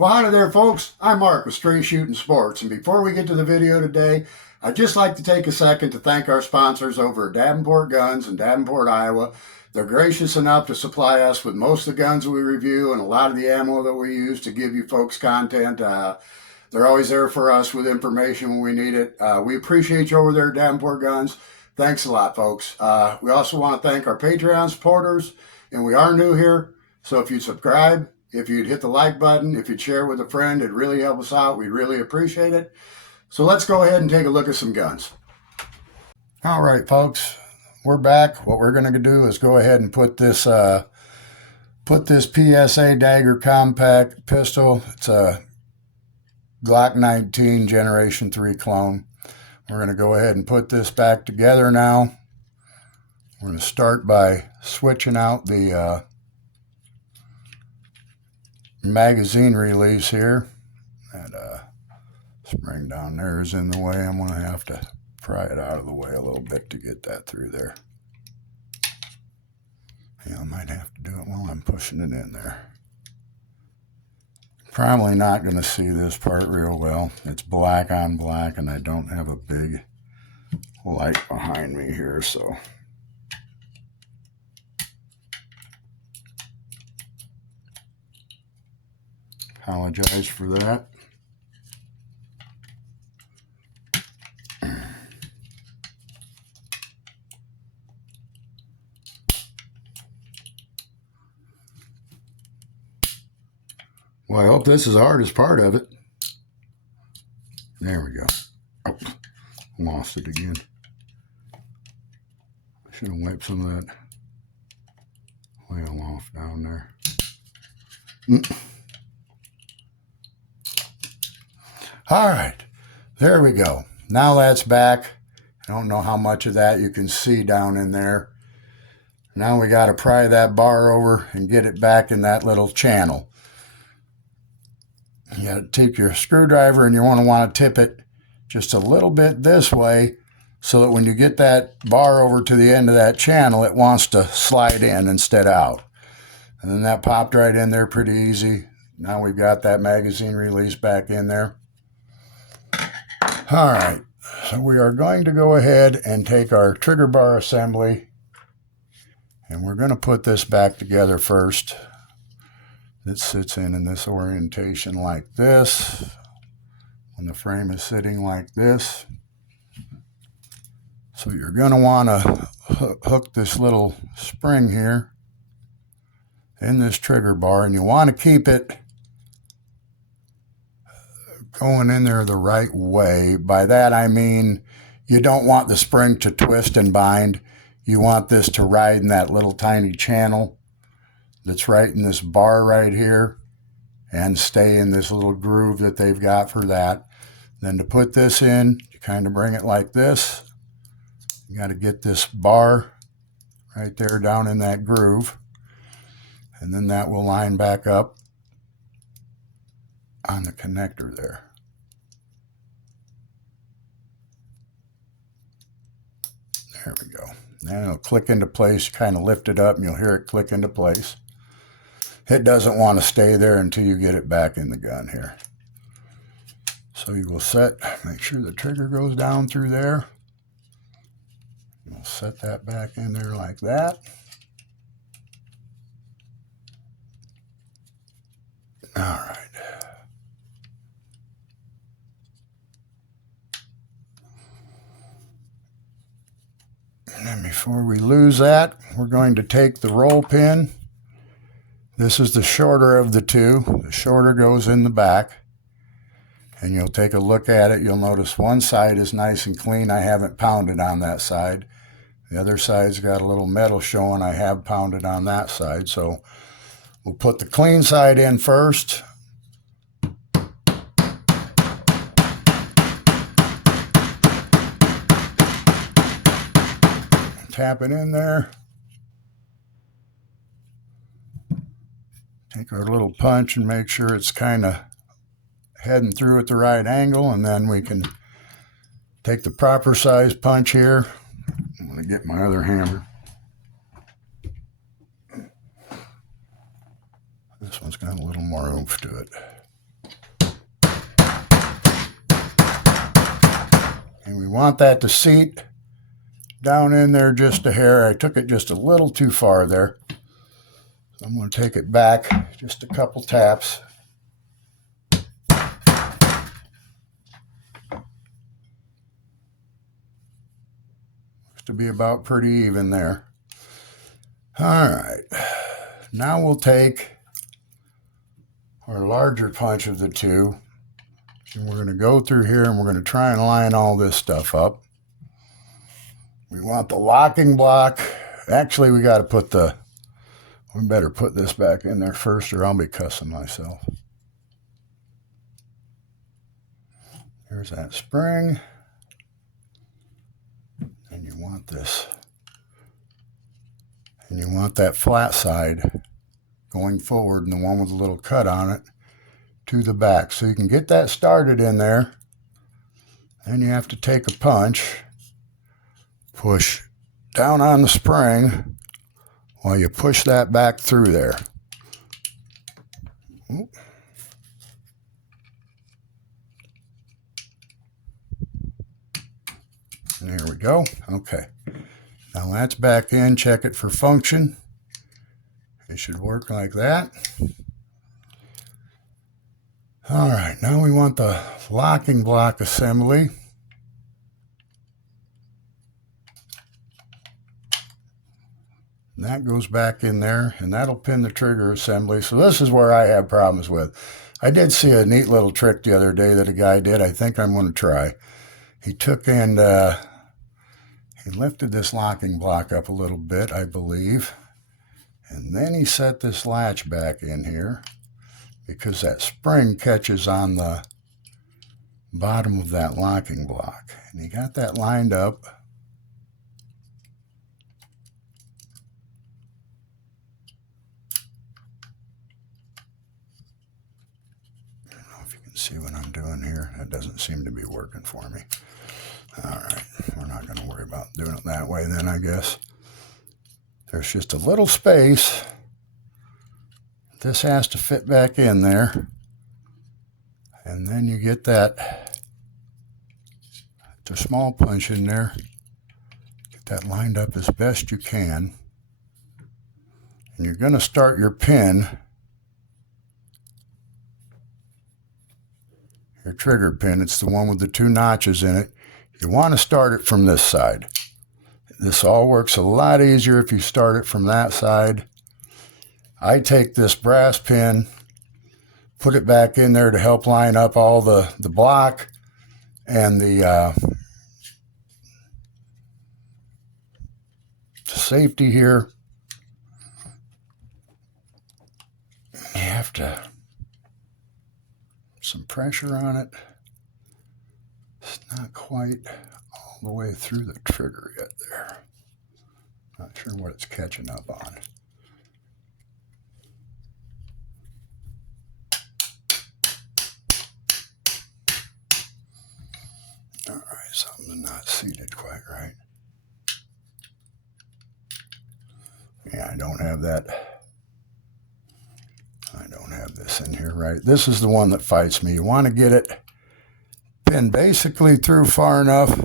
Well, howdy there, folks. I'm Mark with Straight Shooting Sports, and before we get to the video today, I'd just like to take a second to thank our sponsors over at Davenport Guns in Davenport, Iowa. They're gracious enough to supply us with most of the guns we review and a lot of the ammo that we use to give you folks content. They're always there for us with information when we need it. We appreciate you over there at Davenport Guns. Thanks a lot, folks. We also want to thank our Patreon supporters, and we are new here, so if you subscribe, if you'd hit the like button, if you'd share with a friend, it'd really help us out. We'd really appreciate it. So let's go ahead and take a look at some guns. All right, folks, we're back. What we're going to do is go ahead and put this PSA Dagger Compact pistol. It's a Glock 19 Generation 3 clone. We're going to go ahead and put this back together now. We're going to start by switching out the magazine release here. That spring down there is in the way. I'm going to have to pry it out of the way a little bit to get that through there. Yeah, I might have to do it while I'm pushing it in there. Probably not going to see this part real well. It's black on black, and I don't have a big light behind me here, so apologize for that. Well, I hope this is the hardest part of it. There we go. Oh, lost it again. I should have wiped some of that oil off down there. All right, there we go. Now that's back. I don't know how much of that you can see down in there. Now we got to pry that bar over and get it back in that little channel. You got to take your screwdriver and you want to tip it just a little bit this way so that when you get that bar over to the end of that channel, it wants to slide in instead of out. And then that popped right in there pretty easy. Now we've got that magazine release back in there. All right, so we are going to go ahead and take our trigger bar assembly, and we're going to put this back together first. It sits in this orientation like this, when the frame is sitting like this. So you're going to want to hook this little spring here in this trigger bar, and you want to keep it going in there the right way. By that I mean you don't want the spring to twist and bind. You want this to ride in that little tiny channel that's right in this bar right here and stay in this little groove that they've got for that. Then to put this in, you kind of bring it like this. You got to get this bar right there down in that groove, and then that will line back up on the connector there. There we go. Then it'll click into place. You kind of lift it up and you'll hear it click into place. It doesn't want to stay there until you get it back in the gun here. So you will make sure the trigger goes down through there. You'll set that back in there like that. All right. And then before we lose that, we're going to take the roll pin. This is the shorter of the two. The shorter goes in the back. And you'll take a look at it. You'll notice one side is nice and clean. I haven't pounded on that side. The other side's got a little metal showing. I have pounded on that side. So we'll put the clean side in first. Tap it in there. Take our little punch and make sure it's kind of heading through at the right angle, and then we can take the proper size punch here. I'm going to get my other hammer. This one's got a little more oomph to it. And we want that to seat down in there just a hair. I took it just a little too far there. So I'm going to take it back just a couple taps. To be about pretty even there. All right, now we'll take our larger punch of the two, and we're going to go through here and we're going to try and line all this stuff up. We want the locking block. Actually, we better put this back in there first, or I'll be cussing myself. There's that spring. And you want this. And you want that flat side going forward, and the one with a little cut on it to the back. So you can get that started in there. Then you have to take a punch, push down on the spring while you push that back through there. Oop. There we go. Okay. Now that's back in. Check it for function. It should work like that. All right. Now we want the locking block assembly. And that goes back in there, and that'll pin the trigger assembly. So this is where I have problems with. I did see a neat little trick the other day that a guy did. I think I'm going to try. He took and he lifted this locking block up a little bit, I believe, and then he set this latch back in here because that spring catches on the bottom of that locking block. And he got that lined up. I don't know if you can see what I'm doing here. That doesn't seem to be working for me. All right, we're not going to worry about doing it that way then, I guess. There's just a little space. This has to fit back in there. And then you get that, the small punch in there. Get that lined up as best you can. And you're going to start your pin, your trigger pin. It's the one with the two notches in it. You want to start it from this side. This all works a lot easier if you start it from that side. I take this brass pin, put it back in there to help line up all the block and the safety here. You have to some pressure on it. It's not quite all the way through the trigger yet there. Not sure what it's catching up on. All right, something's not seated quite right. Yeah, I don't have that. I don't have this in here right. This is the one that fights me. You want to get it pinned basically through far enough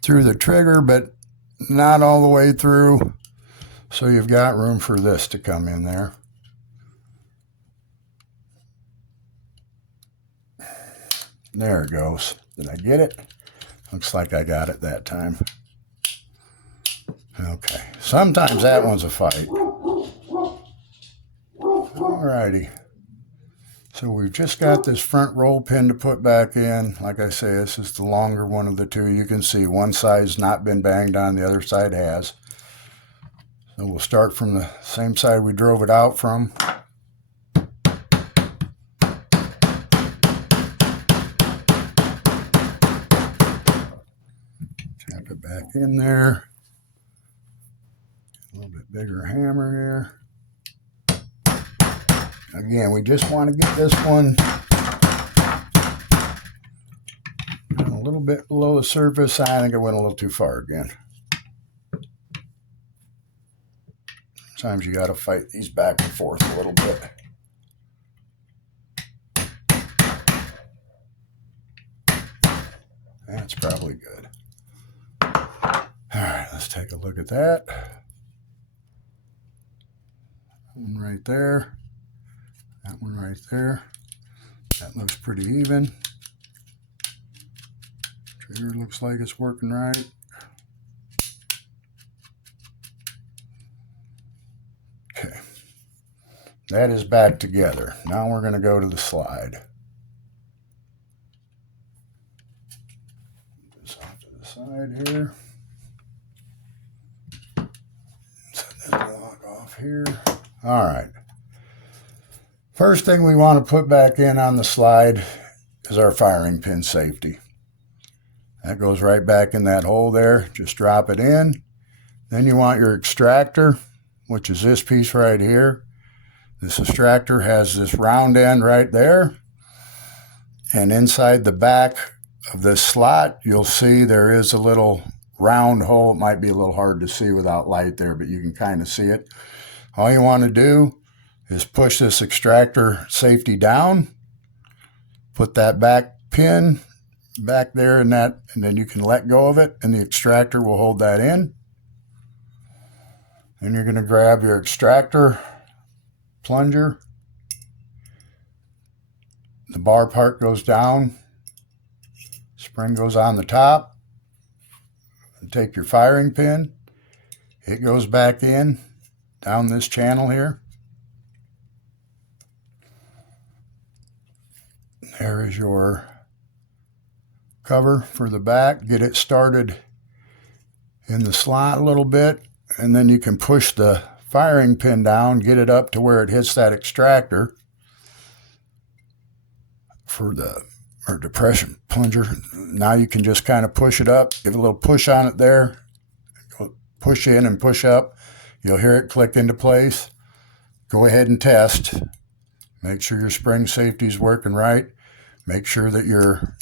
through the trigger, but not all the way through. So you've got room for this to come in there. There it goes. Did I get it? Looks like I got it that time. Okay. Sometimes that one's a fight. Alrighty. So we've just got this front roll pin to put back in. Like I say, this is the longer one of the two. You can see one side's not been banged on, the other side has. So we'll start from the same side we drove it out from. Tap it back in there. A little bit bigger hammer here. Again, we just want to get this one a little bit below the surface. I think I went a little too far again. Sometimes you got to fight these back and forth a little bit. That's probably good. All right, let's take a look at that. One right there. That one right there. That looks pretty even. Trigger looks like it's working right. Okay. That is back together. Now we're going to go to the slide. Put this off to the side here. Set that lock off here. All right. First thing we want to put back in on the slide is our firing pin safety. That goes right back in that hole there. Just drop it in. Then you want your extractor, which is this piece right here. This extractor has this round end right there. And inside the back of this slot, you'll see there is a little round hole. It might be a little hard to see without light there, but you can kind of see it. All you want to do is push this extractor safety down, put that back pin back there in that, and then you can let go of it, and the extractor will hold that in. Then you're going to grab your extractor plunger. The bar part goes down, spring goes on the top, and take your firing pin. It goes back in down this channel here. There is your cover for the back. Get it started in the slot a little bit, and then you can push the firing pin down, get it up to where it hits that extractor for the depression plunger. Now you can just kind of push it up, give a little push on it there, push in and push up. You'll hear it click into place. Go ahead and test. Make sure your spring safety is working right. Make sure that your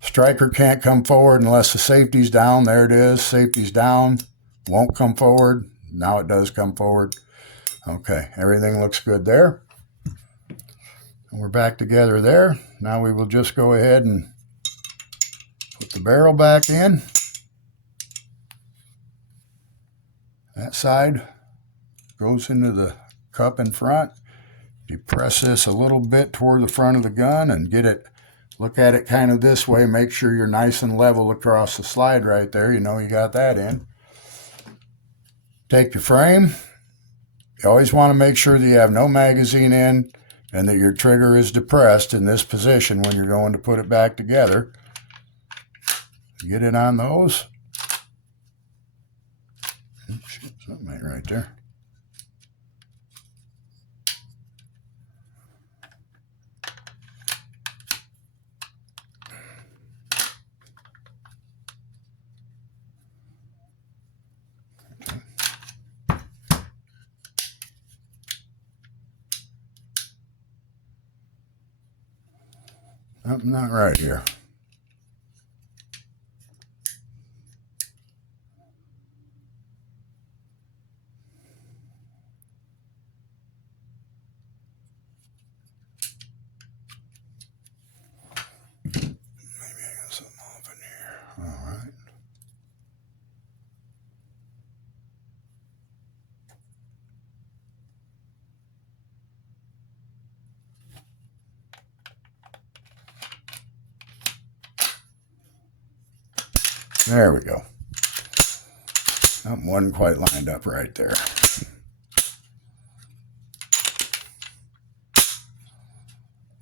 striker can't come forward unless the safety's down. There it is. Safety's down. Won't come forward. Now it does come forward. Okay, everything looks good there. And we're back together there. Now we will just go ahead and put the barrel back in. That side goes into the cup in front. You press this a little bit toward the front of the gun and get it, look at it kind of this way. Make sure you're nice and level across the slide right there. You know you got that in. Take your frame. You always want to make sure that you have no magazine in and that your trigger is depressed in this position when you're going to put it back together. Get it on those. Oops, something ain't right there. Something not right here. Maybe I got something off in here. All right. There we go. Something wasn't quite lined up right there.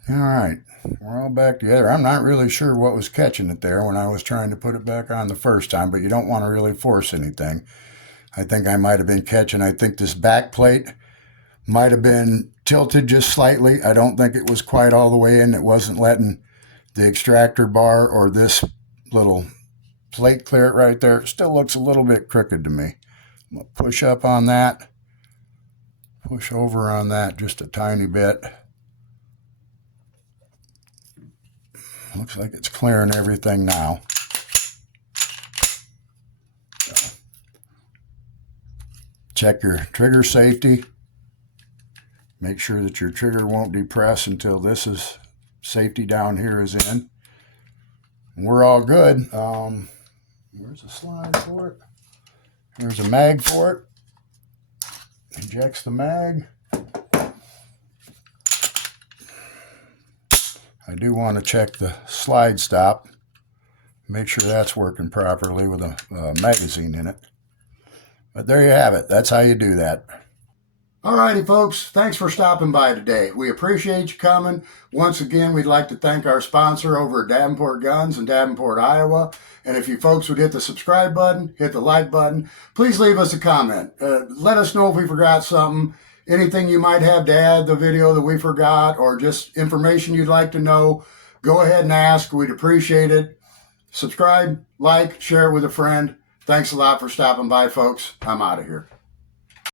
All right, we're all back together. I'm not really sure what was catching it there when I was trying to put it back on the first time, but you don't want to really force anything. I think I might have been catching, I think this back plate might have been tilted just slightly. I don't think it was quite all the way in. It wasn't letting the extractor bar or this little plate clear it right there. It still looks a little bit crooked to me. I'm going to push up on that, push over on that just a tiny bit. Looks like it's clearing everything now. So, check your trigger safety. Make sure that your trigger won't depress until this is safety down here is in. And we're all good. Where's the slide for it? Here's a mag for it. Ejects the mag. I do want to check the slide stop. Make sure that's working properly with a magazine in it. But there you have it. That's how you do that. Alrighty, folks. Thanks for stopping by today. We appreciate you coming. Once again, we'd like to thank our sponsor over at Davenport Guns in Davenport, Iowa. And if you folks would hit the subscribe button, hit the like button, please leave us a comment. Let us know if we forgot something, anything you might have to add to the video that we forgot, or just information you'd like to know. Go ahead and ask. We'd appreciate it. Subscribe, like, share it with a friend. Thanks a lot for stopping by, folks. I'm out of here.